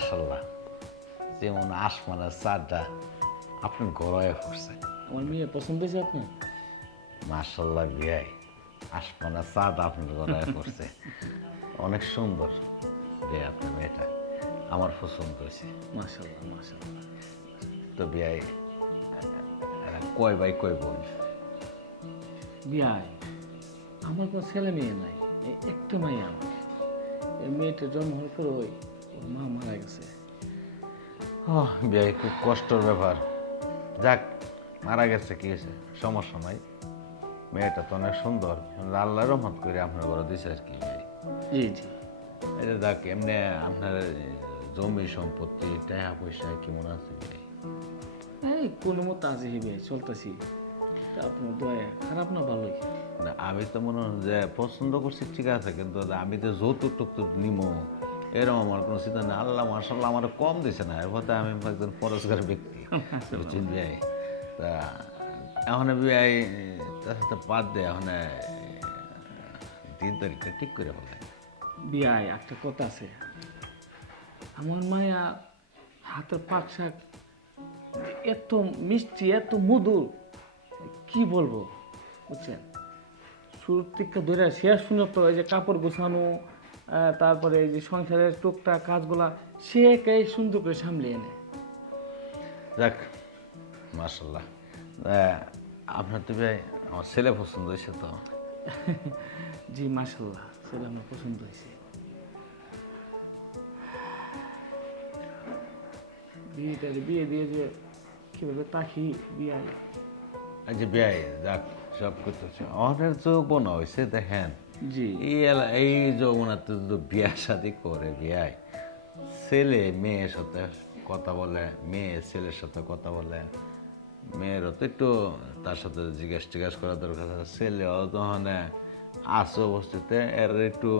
মাশাল্লাহ যেমন আসমানের চারটা আপনি গড়ায় পড়ছে আমার মেয়ে পছন্দ হয়েছে আপনি মাশাল্লাহ বিয়াই আসমানের চাঁদ আপনার গড়ায় পড়ছে অনেক সুন্দর বিয়ে আপনার মেয়েটা। আমার পছন্দ হয়েছে। মাশাল্লাহ মাশাল্লাহ তো বিয়াই কয় বাই কয় বোন? বিয়াই আমার কোনো ছেলে মেয়ে নাই। একটা মেয়ে আমার। এই মেয়েটা জন্ম হওয়ার পর ওই মা মারা গেছে। বিয়াই খুব কষ্টের ব্যাপার। যাক মারা গেছে কি হয়েছে? সমস্যা নাই। মেয়েটা তো অনেক সুন্দর। আল্লাহ রহমত করে আপনার ঘরে দিছে আর কি জি জি। এই যাক এমনি আপনার জমি সম্পত্তি টাকা পয়সা কেমন আছে বিয়াই এই কোনো মতো আজ হিবে চলতেছি। আপনার দয়া খারাপ না ভালোই আমি তো মনে হয় যে পছন্দ করছি ঠিক আছে কিন্তু আমি তো যৌতুক টুকতুক নিমো। এরকম আমার কোনো চিন্তা নেই। আল্লাহ মার্শাল্লাহ আমার কম দিছে না। এর কথা আমি একজন পরস্কার ব্যক্তি বুঝছেন তা এখন বিয়াই তার সাথে বাদ দেয় এখন দিন তারিখটা ঠিক করে ফেলে। বিয়াই একটা কথা আছে। আমার মায়া হাতের পাক শাক এত মিষ্টি এত মধুর কি বলব বুঝছেন? শুরুর থেকে ধরে শেষ শুনে তো এই যে কাপড় গোছানো তারপরে এই যে সংসারের টুকটাক কাজগুলা সে একাই সুন্দর করে সামলে এনে যাক মার্শাল্লাহ আপনার তো ভাই আমার ছেলে পছন্দ হয়েছে তো। জি মাসাল্লাহ ছেলে আমার পছন্দ হয়েছে। বিয়েটার বিয়ে দিয়ে যে কীভাবে তাকি বিয়ে এই যে বিয়াই যাক সব কিছু অনেক যৌবন হয়েছে দেখেন। জি। এই এই যৌবনাতে যদি বিয়া শাদি করে বিয়ায়। ছেলে মেয়ের সাথে কথা বলে মেয়ে ছেলের সাথে কথা বলে। মেয়েরও তো একটু তার সাথে জিজ্ঞেস টিজ্ঞাস করা দরকার। ছেলেও তখন আসো অবস্থিতে এর একটু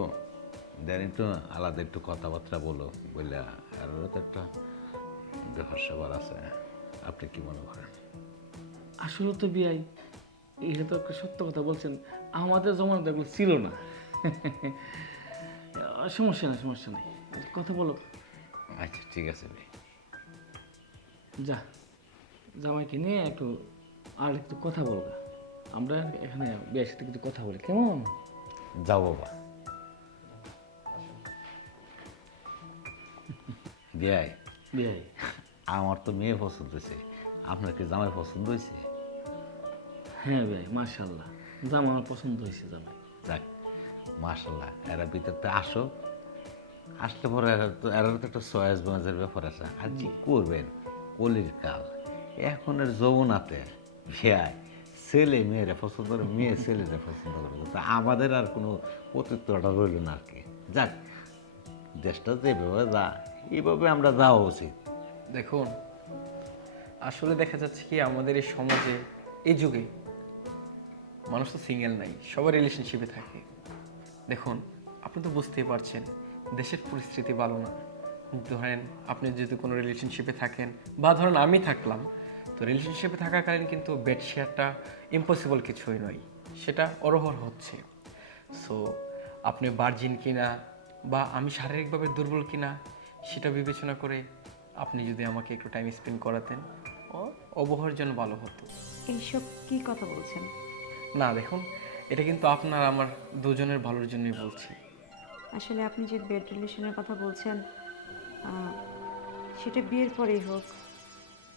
দেন একটু আলাদা একটু কথাবার্তা বলো বললে এরও তো একটা স্যাপার আছে। আপনি কি মনে করেন? আসলে তো বিয়াই এটা তো একটা সত্য কথা বলছেন। আমাদের জমানাতে এগুলো ছিল না। সমস্যা নেই সমস্যা নেই। কথা বলো। আচ্ছা ঠিক আছে ভাই। যা জামাইকে নিয়ে একটু আর একটু কথা বলবা আমরা এখানে বিয়ের সাথে কিছু কথা বলি কেমন? যাও বাবা। বিয়াই বিয়াই। আমার তো মেয়ে পছন্দ হয়েছে। আপনার কি জামাই পছন্দ হয়েছে? হ্যাঁ ভাই মার্শাল্লাহ জামা আমার পছন্দ হয়েছে জামাই। যাক মার্শাল্লাহ এরা ভিতরতে আসো। আসলে পরে এরা তো এরা তো একটা চয়েস বাজার ব্যাপার আছে। আর কি করবেন? কলির কাল। এখন এর যৌবনাতে ভিয়ায় ছেলে মেয়েরা পছন্দ করে মেয়ে ছেলেরা পছন্দ করবে তা আমাদের আর কোনো প্রত্যুত্তরটা রইল না আর কি। যাক দেশটা যেভাবে যা এইভাবে আমরা যাওয়া উচিত। দেখুন আসলে দেখা যাচ্ছে কি আমাদের এই সমাজে এই যুগে মানুষ তো সিঙ্গেল নাই, সবাই রিলেশনশিপে থাকে। দেখুন, আপনি তো বুঝতেই পারছেন, দেশের পরিস্থিতি ভালো না। ধরেন, আপনি যদি কোনো রিলেশনশিপে থাকেন, বা ধরেন আমি থাকলাম, তো রিলেশনশিপে থাকাকালীন কিন্তু বেড শেয়ারটা ইম্পসিবল কিছুই নয়, সেটা অরহর হচ্ছে। সো আপনি বার্জিন কিনা, বা আমি শারীরিকভাবে দুর্বল কিনা, সেটা বিবেচনা করে আপনি যদি আমাকে একটু টাইম স্পেন্ড করাতেন অবহর জন্য ভালো হতো। এইসব কি কথা বলছেন? না দেখুন এটা কিন্তু আপনার আমার দুজনের ভালোর জন্যই বলছি। আসলে আপনি যে বেড রিলেশনের কথা বলছেন আহ, সেটা বিয়ের পরেই হোক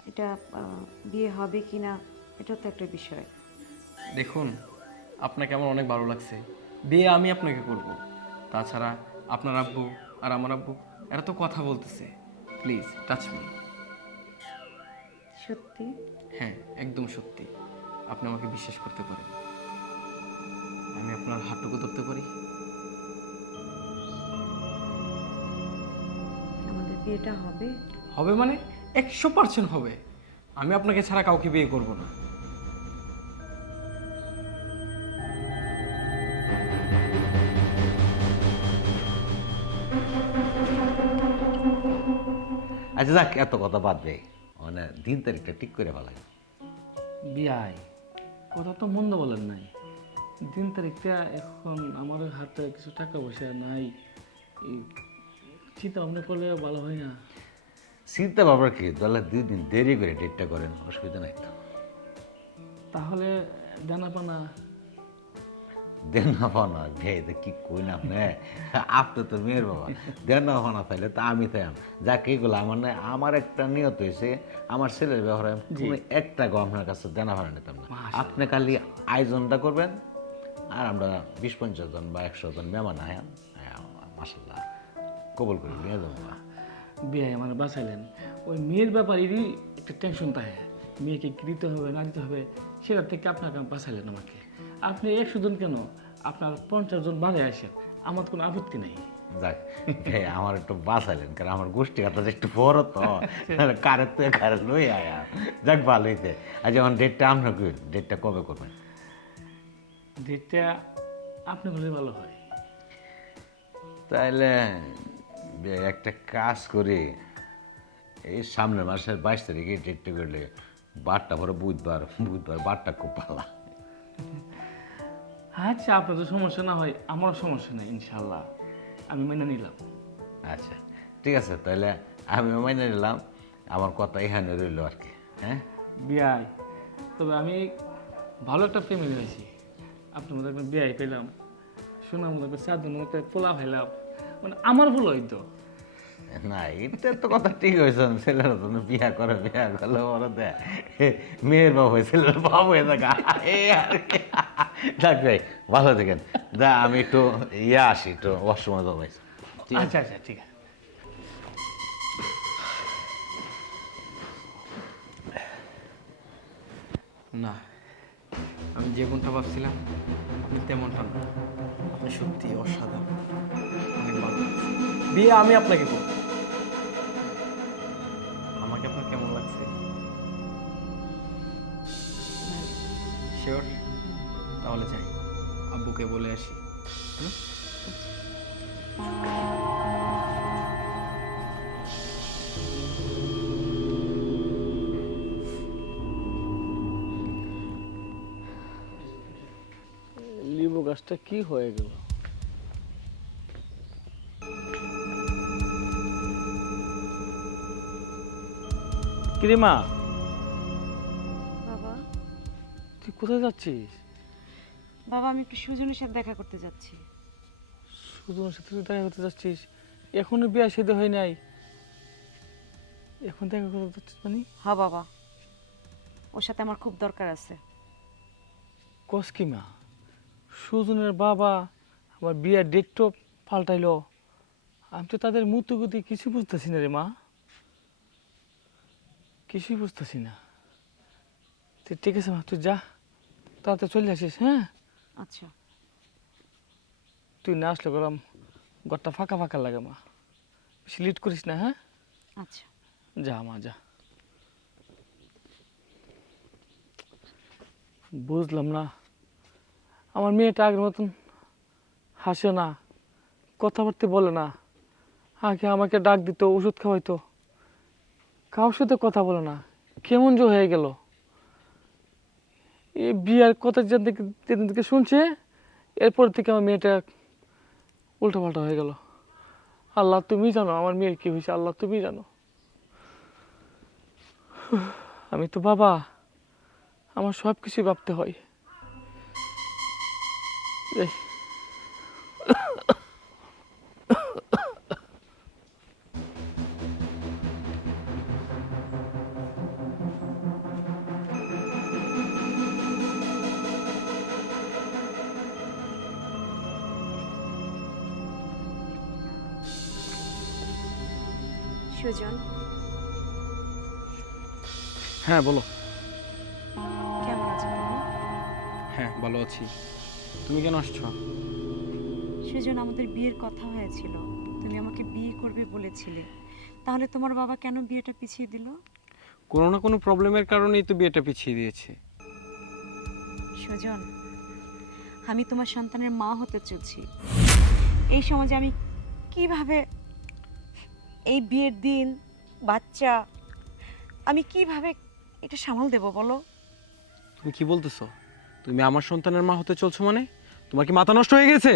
এটা আহ, বিয়ে হবে কি না এটা তো একটা বিষয়। দেখুন আপনাকে আমার অনেক ভালো লাগছে। বিয়ে আমি আপনাকে করব। তাছাড়া আপনার আব্বু আর আমার আব্বু এরা তো কথা বলতেছে। প্লিজ টাচ মি সত্যি? হ্যাঁ একদম সত্যি। আপনি আমাকে বিশ্বাস করতে পারেন। আপনার হাতটুকু ধরতে পারি? আমাদের বিয়েটা হবে। হবে মানে? একশো পার্সেন্ট হবে। আমি আপনাকে ছাড়া কাউকে বিয়ে করব না। আচ্ছা যাক এত কথা বাদ দেয় মানে দিন তারিখটা ঠিক করে ফেলাই। বিয়াই কথা তো মন্দ বলেন নাই। দিন তারিখটা এখন আমার হাতে কিছু টাকা পয়সা নাই। চিন্তা ভাবনা করলে ভালো হয় না। চিন্তা ভাবনা কি? তাহলে দুই দিন দেরি করে ডেটটা করেন অসুবিধা নাই তো। তাহলে জানা পানা দেন পানা ভাই কি কই না? আপনি আপনি তো মেয়ের বাবা। দেন পানা তো আমি তাই যাকে এগুলো আমার না আমার একটা নিয়ত হয়েছে আমার ছেলের কোনো একটা গো আপনার কাছে দেনা ভাড়া নিতাম না। আপনি খালি আয়োজনটা করবেন আর আমরা বিশ পঞ্চাশ জন বা একশো জন মেহমান আয় মাসাল্লাহ কবল করে নিয়ে যাব। বিয়ে আমার বাঁচাইলেন। ওই মেয়ের ব্যাপারেরই একটা টেনশন থাকে। মেয়েকে কি দিতে হবে না দিতে হবে সেটার থেকে আপনাকে বাঁচাইলেন আমাকে। আপনি একশো জন কেন? আপনার পঞ্চাশ জন বাজে আসেন। আমার কোনো আপত্তি নেই। যাক আমার একটু বাঁচাইলেন কারণ আমার গোষ্ঠী কথা একটু বড় তো কারের তো কারে লই আয়া। যাক ভালো হইতে আর যেমন ডেটটা আপনার ডেটটা কবে করবেন? ডেটটা আপনি বলে ভালো হয়। তাইলে একটা কাজ করি। এই সামনের মাসের বাইশ তারিখে ডেটটা করলে বারটা পরে বুধবার বুধবার বারটা খুব পালা আচ্ছা আপনার তো সমস্যা না হয় আমারও সমস্যা নেই ইনশাল্লাহ। আমি মেনে নিলাম। আচ্ছা ঠিক আছে তাহলে আমি মাইনে নিলাম। আমার কথা এখানে রইল আর কি হ্যাঁ? বিয়াই তবে আমি ভালো একটা ফ্যামিলি হয়েছি। আপনার মতো একটা বিয়াই পেলাম শোনার মতো একটা চার দিনের মতো পোলা ভাইলাম। মানে আমার ভুল হইতো। না এটা তো কথা ঠিক হয়েছে ছেলেরা তো বিয়া করে বিয়া করলে বড় দেয় মেয়ের বাবু হয়ে ছেলের বাবু হয়ে থাকা যাক ভাই ভালো থাকেন। যা আমি একটু ইয়ে আসি একটু যাব আছে? আচ্ছা আচ্ছা ঠিক আছে। না। আমি যে যেমনটা ভাবছিলাম আপনি তেমনটা না আপনি সত্যি অসাধারণ। অনেক ভালো বিয়ে আমি আপনাকে করব। গাছটা কি হয়ে গেল? কিরে মা? বাবা। তুই কোথায় যাচ্ছিস? বাবা আমি একটু সুজনের সাথে দেখা করতে যাচ্ছি। শুধু সাথে তুই দেখা করতে যাচ্ছিস? এখনও বিয়ে সেদে হয় নাই। এখন দেখা করতে যাচ্ছিস মানে? হ বাবা। ওর সাথে আমার খুব দরকার আছে। কস কি মা? সুজনের বাবা আমার বিয়ের ডেটও পাল্টাইলো। আমি তো তাদের মৃত্যুগতি কিছু বুঝতেছি না রে মা। কিছুই বুঝতেছি না। তুই ঠিক আছে মা তুই যা তাড়াতাড়ি চলে আসিস হ্যাঁ? আচ্ছা। তুই না আসলে গরম ঘরটা ফাঁকা ফাঁকা লাগে মা। বেশি লিট করিস না হ্যাঁ? আচ্ছা। যা মা যা। বুঝলাম না। আমার মেয়েটা আগের মতন হাসে না, কথাবার্তা বলে না। আগে আমাকে ডাক দিত, ওষুধ খাওয়াইতো। কারোর সাথে কথা বলে না। কেমন যে হয়ে গেল। এই বিয়ার কথা যেদিন থেকে যেদিন থেকে শুনছে, এরপর থেকে আমার মেয়েটা উল্টোপাল্টা হয়ে গেল। আল্লাহ তুমি জানো আমার মেয়ের কি হয়েছে, আল্লাহ তুমি জানো। আমি তো বাবা, আমার সব কিছুই ভাবতে হয়। সুজন? হ্যাঁ বলো। কেমন আছো হ্যাঁ ভালো আছি। তুমি কেন আসছো? সুজন আমাদের বিয়ের কথা হয়েছিল। তুমি আমাকে বিয়ে করবে বলেছিলে। তাহলে তোমার বাবা কেন বিয়েটা পিছিয়ে দিল? কোনো না কোনো প্রবলেমের কারণেই তো বিয়েটা পিছিয়ে দিয়েছে। সুজন আমি তোমার সন্তানের মা হতে চলছি। এই সমাজে আমি কীভাবে এই বিয়ের দিন বাচ্চা আমি কীভাবে এটা সামাল দেব বলো? তুমি কি বলতেছো? তুমি আমার সন্তানের মা হতে চলছো মানে? তোমার কি মাথা নষ্ট হয়ে গেছে?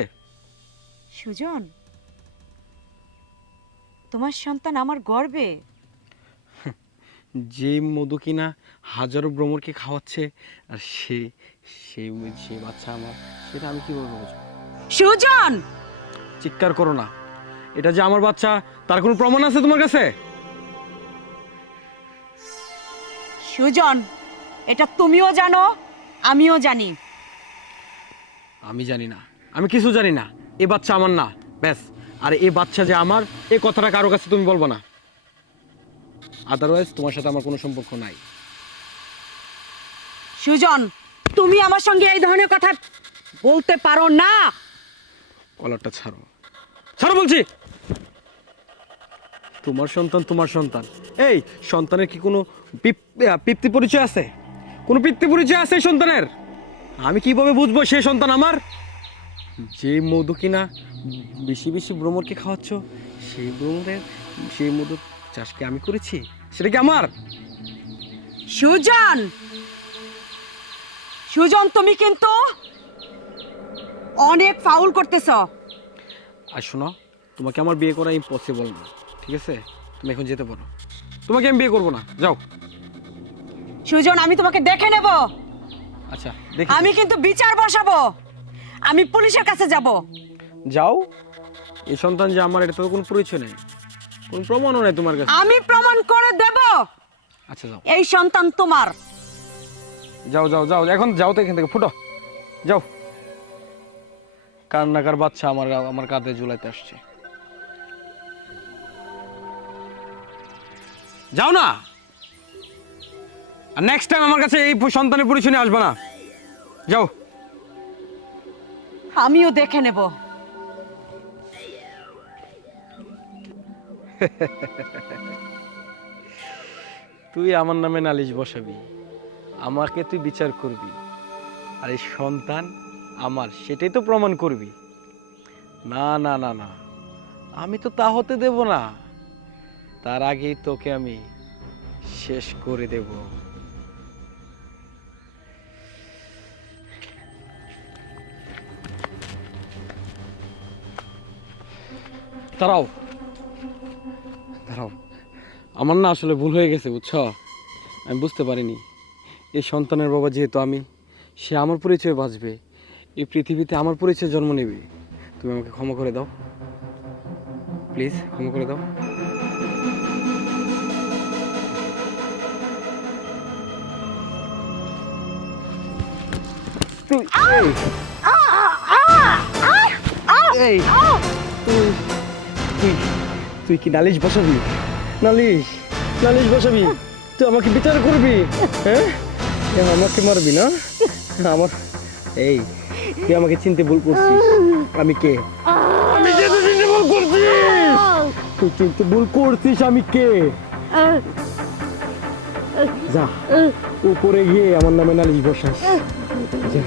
সুজন তোমার সন্তান আমার গর্বে। যে মধু কিনা হাজারো ভ্রমরকে খাওয়াচ্ছে আর সে সেই সে বাচ্চা আমার সেটা আমি কীভাবে বুঝব সুজন! চিৎকার করো না। এটা যে আমার বাচ্চা তার কোনো প্রমাণ আছে তোমার কাছে? সুজন এটা তুমিও জানো। আমিও জানি। আমি জানি না। আমি কিছু জানি না। এ বাচ্চা আমার না। ব্যাস। আর এ বাচ্চা যে আমার এই কথাটা কারও কাছে তুমি বলব না। আদারওয়াইজ তোমার সাথে আমার কোনো সম্পর্ক নাই। সুজন তুমি আমার সঙ্গে এই ধরনের কথা বলতে পারো না। কলারটা ছাড়ো। ছাড়ো বলছি। তোমার সন্তান তোমার সন্তান। এই সন্তানের কি কোনো পিপ- আহ, পিতৃ পরিচয় আছে? কোনো পিতৃ পরিচয় আছে সন্তানের? আমি কীভাবে বুঝব সে সন্তান আমার? যে মধু কিনা বেশি বেশি ভ্রমরকে খাওয়াচ্ছ সেই ভ্রমরের সেই মধু চাষকে আমি করেছি? সেটা কি আমার? সুজন! সুজন তুমি কিন্তু অনেক ফাউল করতেছ। আর শোনো তোমাকে আমার বিয়ে করা ইম্পসিবল না ঠিক আছে? তুমি এখন যেতে পারো। তোমাকে আমি বিয়ে করব না যাও। সুজন আমি তোমাকে দেখে নেব। আচ্ছা দেখি। আমি কিন্তু বিচার বসাবো। আমি পুলিশের কাছে যাব। যাও। এই সন্তান যে আমার এটা তো কোনো পরিচয় নেই। কোনো প্রমাণও নেই তোমার কাছে। আমি প্রমাণ করে দেব। আচ্ছা যাও। এই সন্তান তোমার। যাও যাও যাও। এখন যাও তো এখান থেকে ফুটো। যাও। কার নাকার বাচ্চা আমার আমার কাঁধে ঝুলাইতে আসছে। যাও না! আর নেক্সট টাইম আমার কাছে এই সন্তানের পরিচয় নিয়ে আসবে না। যাও। আমিও দেখে নেব। তুই আমার নামে নালিশ বসাবি। আমাকে তুই বিচার করবি। আর এই সন্তান আমার সেটাই তো প্রমাণ করবি। না না না না। আমি তো তা হতে দেব না। তার আগেই তোকে আমি শেষ করে দেব। দাঁড়াও। দাঁড়াও। আমার না আসলে ভুল হয়ে গেছে বুঝছ? আমি বুঝতে পারিনি। এই সন্তানের বাবা যেহেতু আমি সে আমার পরিচয় বাঁচবে। এই পৃথিবীতে আমার পরিচয় জন্ম নেবে। তুমি আমাকে ক্ষমা করে দাও। প্লিজ ক্ষমা করে দাও। তুই এই, তুই তুই কি নালিশ বসাবি? নালিশ নালিশ বসাবি? তুই আমাকে বিচার করবি হ্যাঁ? আমাকে মারবি না? আমার, এই, তুই আমাকে চিনতে ভুল করছিস। আমি কে? আমি কে তুই চিনতে ভুল করছিস তুই চিনতে ভুল করছিস, আমি কে? যা, উপরে গিয়ে আমার নামে নালিশ বসাস। যা।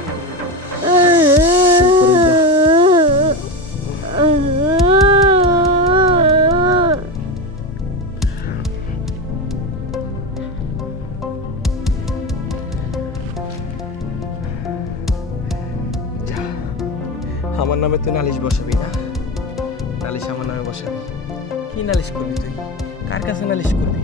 তুই নালিশ বসাবি না? নালিশ আমার নামে বসাবি। কি নালিশ করবি তুই? কার কাছে নালিশ করবি?